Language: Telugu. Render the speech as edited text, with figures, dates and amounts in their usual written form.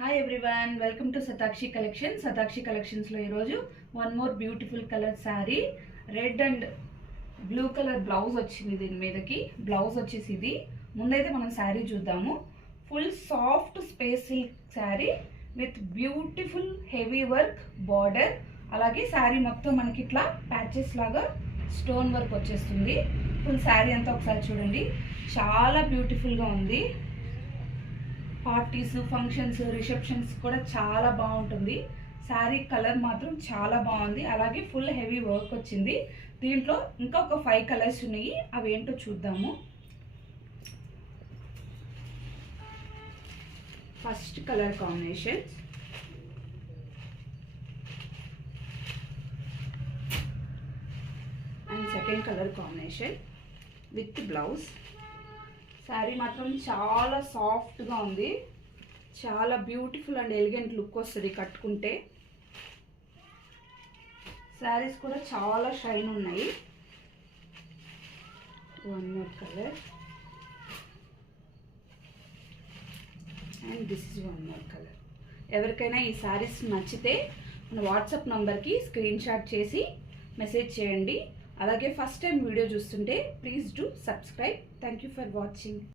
Hi everyone, welcome to Shatakshi collection. Shatakshi కలెక్షన్స్లో ఈరోజు one more beautiful colour sari. Red and blue colour blouse వచ్చింది. దీని మీదకి బ్లౌజ్ వచ్చేసి ఇది. ముందైతే మనం శారీ చూద్దాము. Full soft space silk sari with beautiful heavy work border. అలాగే శారీ మొత్తం మనకి ఇట్లా ప్యాచెస్ లాగా స్టోన్ వర్క్ వచ్చేస్తుంది. ఫుల్ శారీ అంతా ఒకసారి చూడండి, చాలా బ్యూటిఫుల్గా ఉంది. పార్టీస్, ఫంక్షన్స్, రిసెప్షన్స్ కూడా చాలా బాగుంటుంది. శారీ కలర్ మాత్రం చాలా బాగుంది. అలాగే ఫుల్ హెవీ వర్క్ వచ్చింది. దీంట్లో ఇంకా ఒక 5 కలర్స్ ఉన్నాయి, అవి ఏంటో చూద్దాము. First colour combination and second colour combination with blouse. Sari మాత్రం చాలా సాఫ్ట్గా ఉంది, చాలా బ్యూటిఫుల్ అండ్ ఎలిగెంట్ లుక్ వస్తుంది కట్టుకుంటే. శారీస్ కూడా చాలా షైన్ ఉన్నాయి. One more colour and this is one more colour. ఎవరికైనా ఈ శారీస్ నచ్చితే మన వాట్సాప్ నంబర్కి స్క్రీన్ షాట్ చేసి మెసేజ్ చేయండి. అలాగే ఫస్ట్ టైం వీడియో చూస్తుంటే please do subscribe. Thank you for watching.